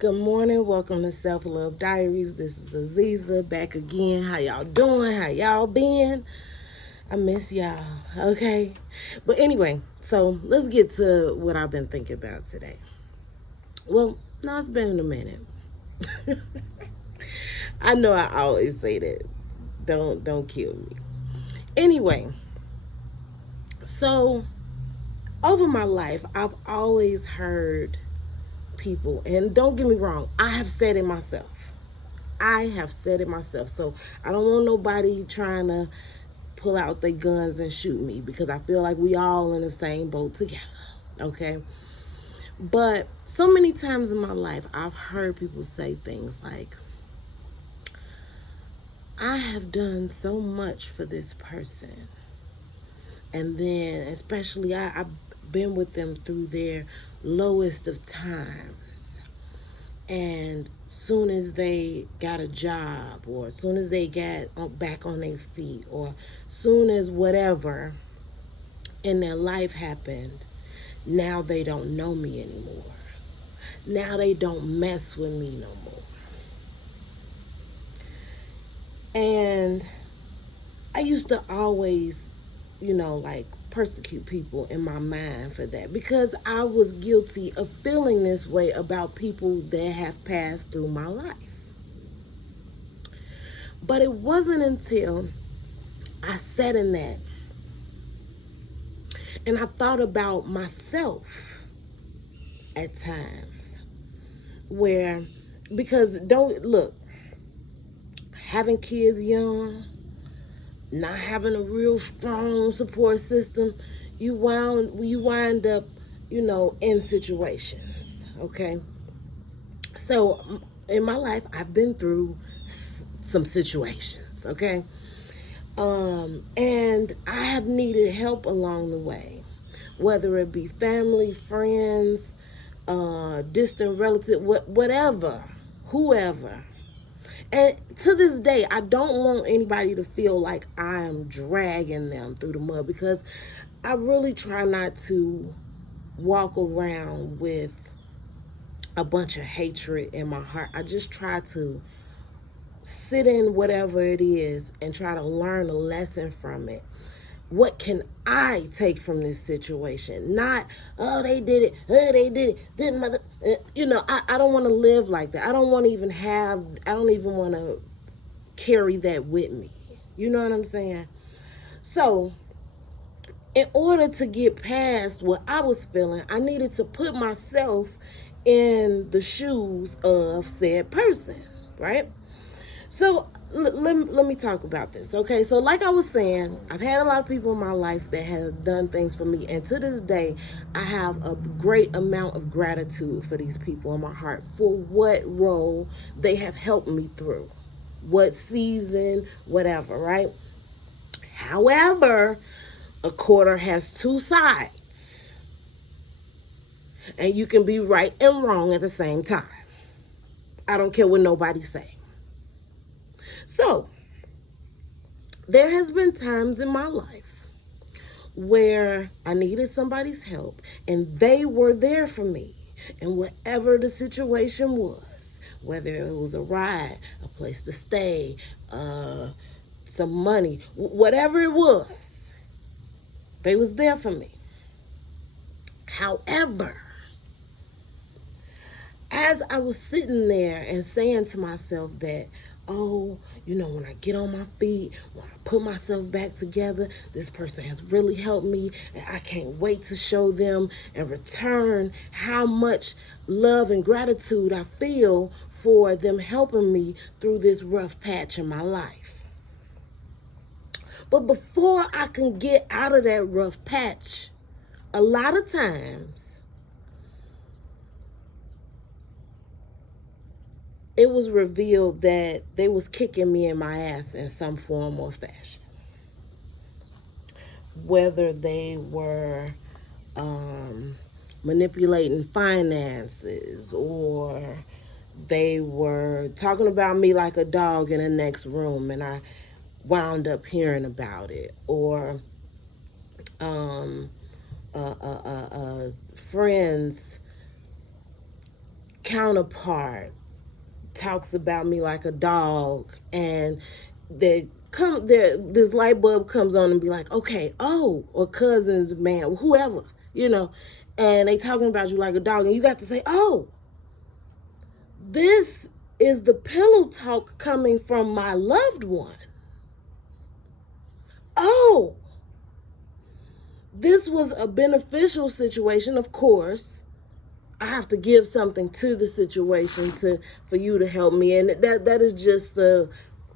Good morning. Welcome to Self Love Diaries. This is Aziza back again. How y'all doing? How y'all been? I miss y'all. Okay. But anyway, so let's get to what I've been thinking about today. Well, no, it's been a minute. I know I always say that. Don't kill me. Anyway, so over my life, I've always heard people, and don't get me wrong, I have said it myself. I have said it myself. So I don't want nobody trying to pull out their guns and shoot me because I feel like we all in the same boat together. Okay. But so many times in my life, I've heard people say things like, I have done so much for this person. And then, especially, I've been with them through their lowest of times. And soon as they got a job, or soon as they got back on their feet, or soon as whatever in their life happened, now they don't know me anymore. Now they don't mess with me no more. And I used to always, like persecute people in my mind for that because I was guilty of feeling this way about people that have passed through my life. But it wasn't until I sat in that and I thought about myself at times where, because don't look, having kids young, not having a real strong support system, you wind up, in situations. Okay, so in my life, I've been through some situations. Okay, and I have needed help along the way, whether it be family, friends, distant relative, whatever, whoever. And to this day, I don't want anybody to feel like I am dragging them through the mud because I really try not to walk around with a bunch of hatred in my heart. I just try to sit in whatever it is and try to learn a lesson from it. What can I take from this situation? Not, oh, they did it, didn't mother. I don't want to live like that. I don't even want to carry that with me. You know what I'm saying? So, in order to get past what I was feeling, I needed to put myself in the shoes of said person, right? So let me talk about this, okay? So like I was saying, I've had a lot of people in my life that have done things for me, and to this day, I have a great amount of gratitude for these people in my heart for what role they have helped me through, what season, whatever, right? However, a quarter has two sides, and you can be right and wrong at the same time. I don't care what nobody say. So, there has been times in my life where I needed somebody's help and they were there for me. And whatever the situation was, whether it was a ride, a place to stay, some money, whatever it was, they was there for me. However, as I was sitting there and saying to myself that, oh, when I get on my feet, when I put myself back together, this person has really helped me, and I can't wait to show them and return how much love and gratitude I feel for them helping me through this rough patch in my life. But before I can get out of that rough patch, a lot of times it was revealed that they was kicking me in my ass in some form or fashion. Whether they were manipulating finances, or they were talking about me like a dog in the next room and I wound up hearing about it, or friends counterpart talks about me like a dog, and this light bulb comes on and be like, okay, oh, or cousins, man, whoever, and they talking about you like a dog, and you got to say, oh, this is the pillow talk coming from my loved one. Oh, this was a beneficial situation. Of course, I have to give something to the situation for you to help me, and that is just a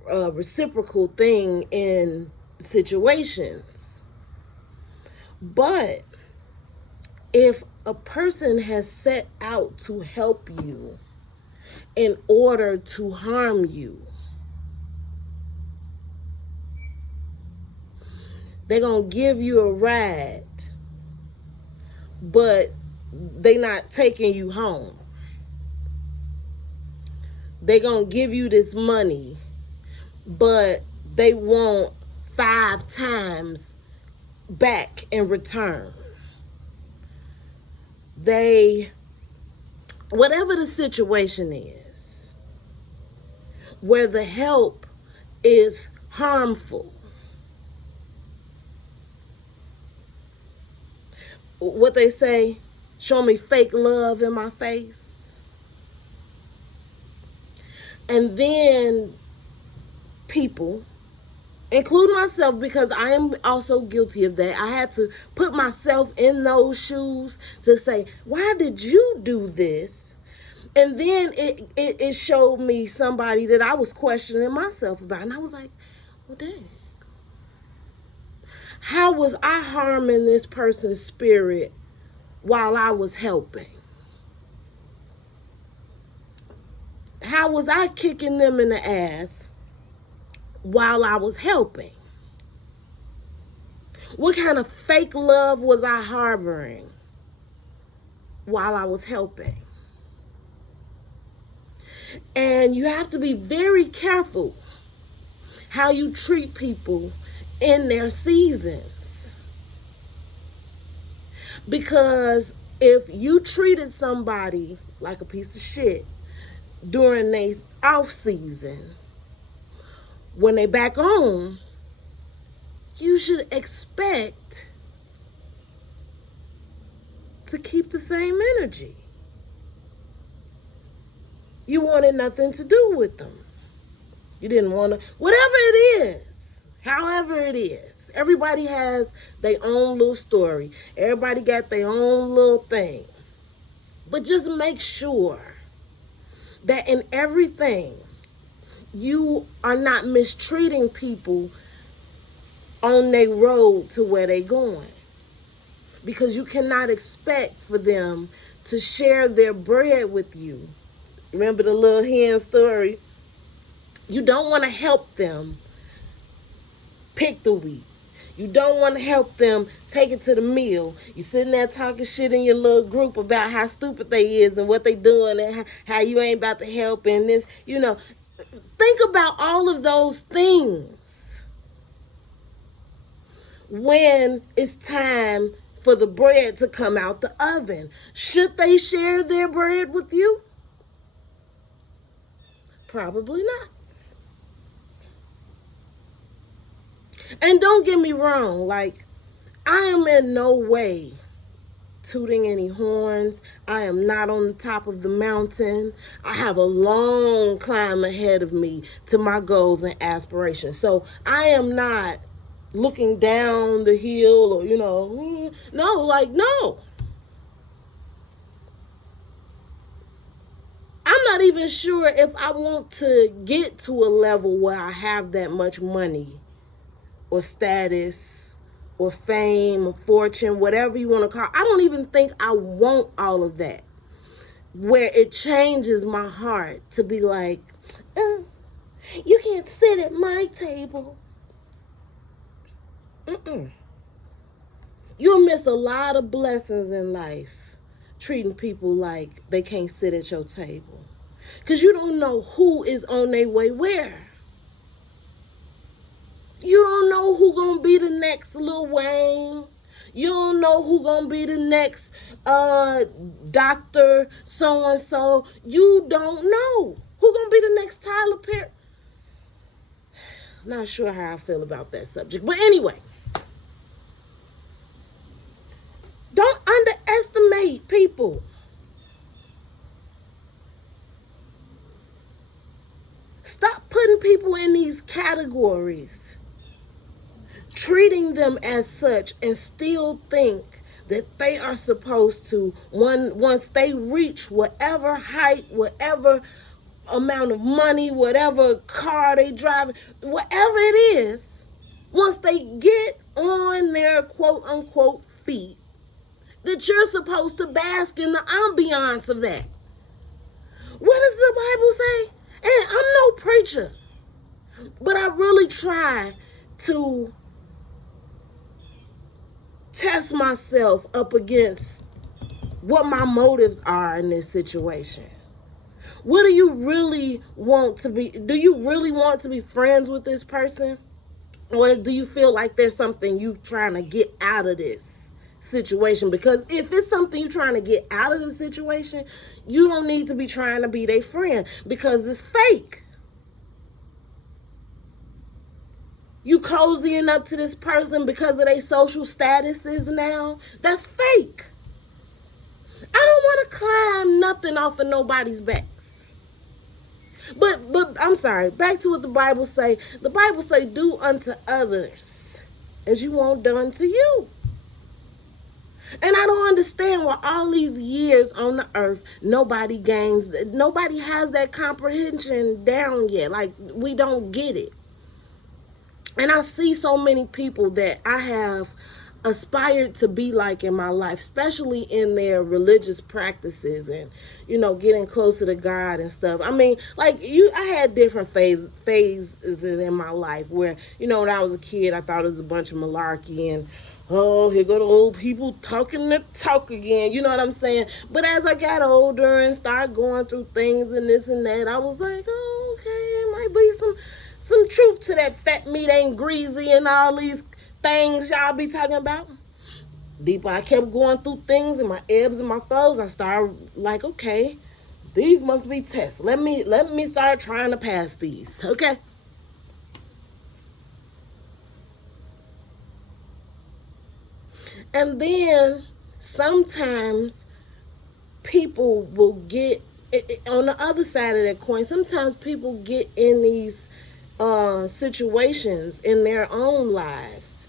reciprocal thing in situations. But if a person has set out to help you in order to harm you, they're going to give you a ride, but they not taking you home. They're going to give you this money, but they want 5 times back in return. Whatever the situation is, where the help is harmful, what they say, show me fake love in my face. And then people, including myself, because I am also guilty of that, I had to put myself in those shoes to say, why did you do this? And then it showed me somebody that I was questioning myself about. And I was like, well, dang. How was I harming this person's spirit while I was helping? How was I kicking them in the ass while I was helping? What kind of fake love was I harboring while I was helping? And you have to be very careful how you treat people in their seasons. Because if you treated somebody like a piece of shit during their off season, when they back on, you should expect to keep the same energy. You wanted nothing to do with them. You didn't want to, whatever it is, however it is. Everybody has their own little story. Everybody got their own little thing. But just make sure that in everything, you are not mistreating people on their road to where they're going. Because you cannot expect for them to share their bread with you. Remember the little hen story? You don't want to help them pick the wheat. You don't want to help them take it to the mill. You sitting there talking shit in your little group about how stupid they is and what they doing and how you ain't about to help and this, Think about all of those things when it's time for the bread to come out the oven. Should they share their bread with you? Probably not. And don't get me wrong, I am in no way tooting any horns. I am not on the top of the mountain. I have a long climb ahead of me to my goals and aspirations. So I am not looking down the hill or, no. I'm not even sure if I want to get to a level where I have that much money or status or fame or fortune, whatever you want to call it. I don't even think I want all of that. Where it changes my heart to be like, you can't sit at my table. You'll miss a lot of blessings in life treating people like they can't sit at your table. Because you don't know who is on their way where. You don't know who gonna be the next Lil Wayne. You don't know who gonna be the next doctor so and so. You don't know who gonna be the next Tyler Perry. Not sure how I feel about that subject, but anyway, don't underestimate people. Stop putting people in these categories, treating them as such, and still think that they are supposed to, once they reach whatever height, whatever amount of money, whatever car they drive, whatever it is, once they get on their quote unquote feet, that you're supposed to bask in the ambiance of that. What does the Bible say? And I'm no preacher, but I really try to test myself up against what my motives are in this situation. What do you really want to be? Do you really want to be friends with this person? Or do you feel like there's something you trying to get out of this situation? Because if it's something you're trying to get out of the situation, you don't need to be trying to be their friend, because it's fake. You cozying up to this person because of their social statuses now. That's fake. I don't want to climb nothing off of nobody's backs. But I'm sorry, back to what the Bible say. The Bible say, do unto others as you want done to you. And I don't understand why all these years on the earth, nobody has that comprehension down yet. Like, we don't get it. And I see so many people that I have aspired to be like in my life, especially in their religious practices and, getting closer to God and stuff. I mean, like I had different phases in my life where, when I was a kid, I thought it was a bunch of malarkey and, oh, here go the old people talking the talk again. You know what I'm saying? But as I got older and started going through things and this and that, I was like, oh, okay, it might be some truth to that fat meat ain't greasy and all these things y'all be talking about. Deeper I kept going through things and my ebbs and my flows, I started like, okay, these must be tests. Let me start trying to pass these, okay? And then sometimes people will get, on the other side of that coin, sometimes people get in these situations in their own lives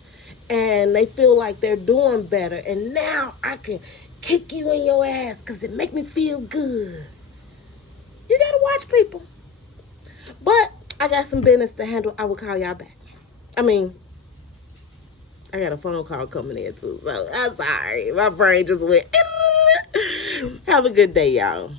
and they feel like they're doing better, and now I can kick you in your ass because it make me feel good. You gotta watch people. But I got some business to handle. I will call y'all back. I got a phone call coming in too, so I'm sorry. My brain just went. Have a good day, y'all.